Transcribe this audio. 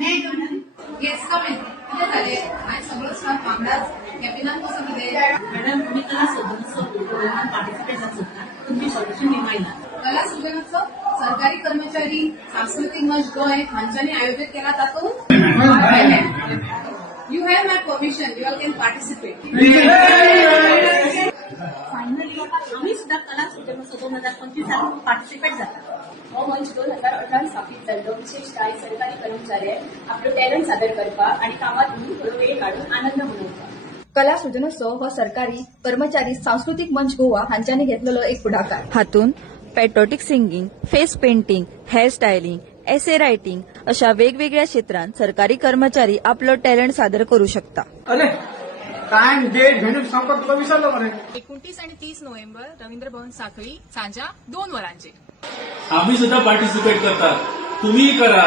Yes comment किती झाले आणि सगळं स्टाफ कामगार कॅबिनात कसं किती मॅडम तुम्ही कला सदस्य पार्टिसिपेट जाता तुमची सॉल्युशन निमायला कला सृजनोत्सव सरकारी कर्मचारी सांस्कृतिक मंच गोय हांच्यानी आयोजित केला जातो. You have my permission, you all can participate. Finally आम्ही सुद्धा कला सृजनोत्सव 2025 पार्टिसिपेट जाता. हो मंच 2018 स्थापित जाल्लो. विशेषतः सरकारी कर्मचारी आपलो टॅलंट सादर करपाक आणि कामात थोडो वेळ काढून आनंद मनोवपाक. कला सृजनोत्सव हो सरकारी कर्मचारी सांस्कृतिक मंच गोवा हांच्यानी घेतलेलो एक पुढाकार. हातून patriotic singing, face painting, hair styling, essay writing अशा वेगवेगळ्या क्षेत्रांत सरकारी कर्मचारी आपलो टॅलंट सादर करू शकता. अरे टाइम डेट व्हेन्यू संपर्क तुला विसरलो मरे. 29 आणि 30 नोव्हेंबर रवींद्र भवन साखळी सांजा 2 वरांचे. आम्ही सुद्धा पार्टिसिपेट करतात, तुम्हीही करा.